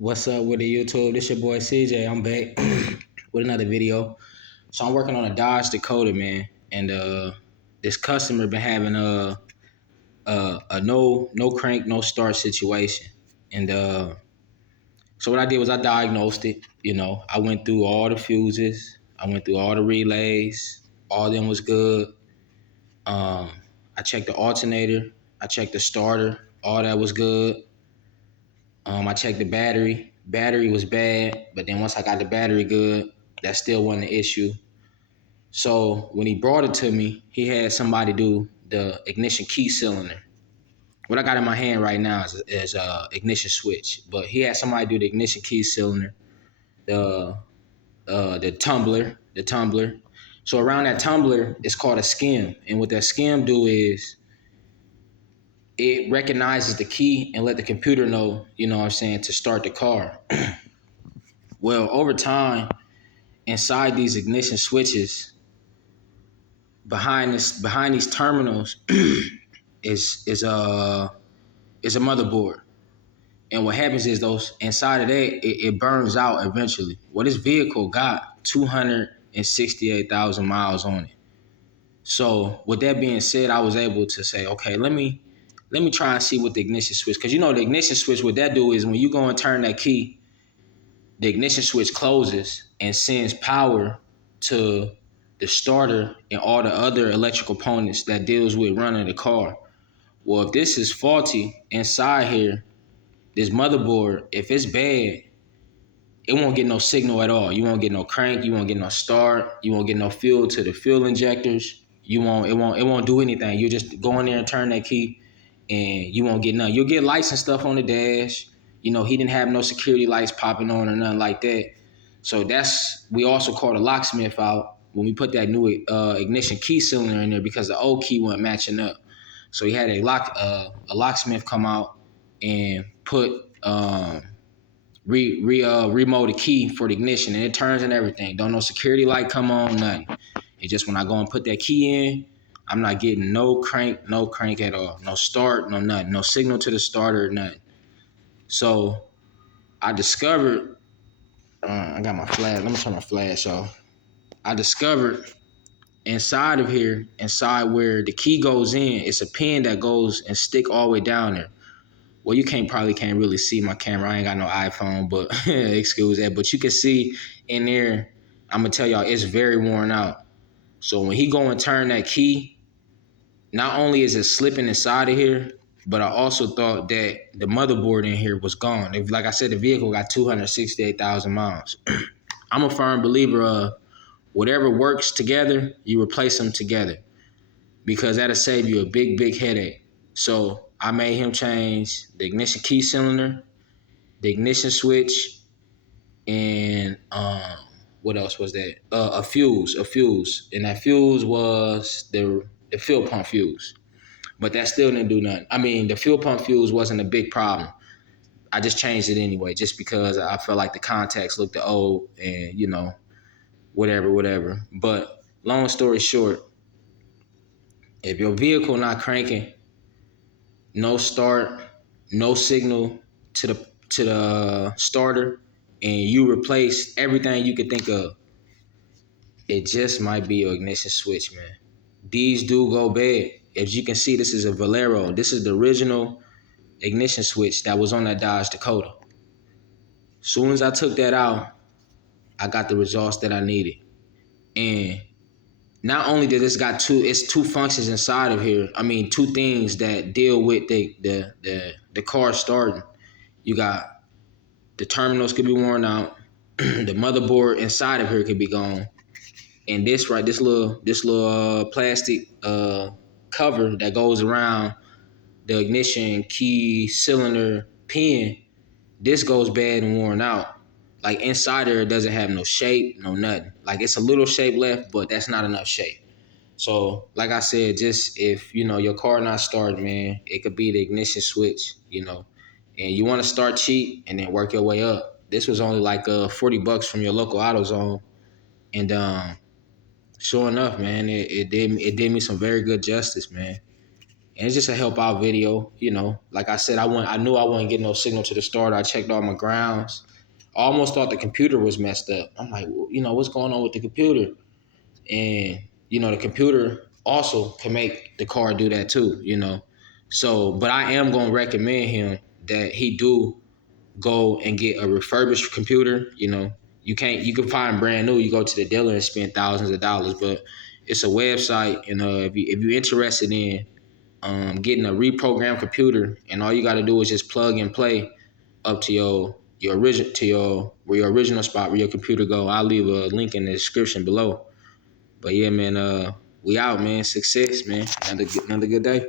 What's up with the YouTube? This your boy CJ. I'm back with another video. So I'm working on a Dodge Dakota, man, and this customer been having a no crank, no start situation, and so what I did was I diagnosed it. I went through all the fuses, I went through all the relays, all of them was good. Um, I checked the alternator, I checked the starter, all that was good. I checked the battery. Battery was bad, but then once I got the battery good, that still wasn't an issue. So when he brought it to me, he had somebody do the ignition key cylinder. What I got in my hand right now is a ignition switch, but he had somebody do the ignition key cylinder, the the tumbler. So around that tumbler, it's called a skim, and what that skim do is it recognizes the key and let the computer know, what I'm saying, to start the car. Well, over time, inside these ignition switches, behind these terminals, is a motherboard. And what happens is those inside of that, it burns out eventually. Well, this vehicle got 268,000 miles on it. So with that being said, I was able to say, okay, let me try and see what the ignition switch, because the ignition switch, what that do is when you go and turn that key, the ignition switch closes and sends power to the starter and all the other electrical components that deals with running the car. Well, if this is faulty inside here, this motherboard, if it's bad, it won't get no signal at all. You won't get no crank, you won't get no start, you won't get no fuel to the fuel injectors. It won't do anything. You just go in there and turn that key and you won't get nothing. You'll get lights and stuff on the dash. He didn't have no security lights popping on or nothing like that. So we also called a locksmith out when we put that new ignition key cylinder in there because the old key wasn't matching up. So he had a locksmith come out and put remote the key for the ignition, and it turns and everything. Don't no security light come on, nothing. It's just when I go and put that key in, I'm not getting no crank at all. No start, no nothing. No signal to the starter, nothing. So I discovered, I got my flash. Let me turn my flash off. I discovered inside of here, inside where the key goes in, it's a pin that goes and stick all the way down there. Well, you probably can't really see my camera. I ain't got no iPhone, but excuse that. But you can see in there, I'm gonna tell y'all, it's very worn out. So when he go and turn that key, not only is it slipping inside of here, but I also thought that the motherboard in here was gone. Like I said, the vehicle got 268,000 miles. I'm a firm believer of whatever works together, you replace them together, because that'll save you a big headache. So I made him change the ignition key cylinder, the ignition switch, and what else was that? A fuse, and that fuse was the fuel pump fuse. But that still didn't do nothing. I mean, the fuel pump fuse wasn't a big problem. I just changed it anyway, just because I felt like the contacts looked old and whatever. But long story short, if your vehicle not cranking, no start, no signal to the starter, and you replace everything you could think of, it just might be your ignition switch, man. These do go bad. As you can see, this is a Valero. This is the original ignition switch that was on that Dodge Dakota. Soon as I took that out, I got the results that I needed. And not only did this got it's two functions inside of here. I mean, two things that deal with the car starting. You got the terminals could be worn out, the motherboard inside of here could be gone, and this little plastic cover that goes around the ignition key cylinder pin, this goes bad and worn out. Like inside there, it doesn't have no shape, no nothing. Like it's a little shape left, but that's not enough shape. So, like I said, just if your car not starting, man, it could be the ignition switch, and you want to start cheap and then work your way up. This was only like $40 from your local AutoZone, and sure enough, man, it did me some very good justice, man. And it's just a help out video, you know. Like I said, I knew I wasn't getting no signal to the starter. I checked all my grounds. I almost thought the computer was messed up. I'm like, well, you know, what's going on with the computer? And you know, the computer also can make the car do that too, you know. So, but I am gonna recommend him that he do go and get a refurbished computer. You know, you can find brand new. You go to the dealer and spend thousands of dollars, but it's a website, and if you're interested in getting a reprogrammed computer, and all you got to do is just plug and play up to your original to your original spot where your computer go. I'll leave a link in the description below. But yeah, man, we out, man. Success, man. Another good day.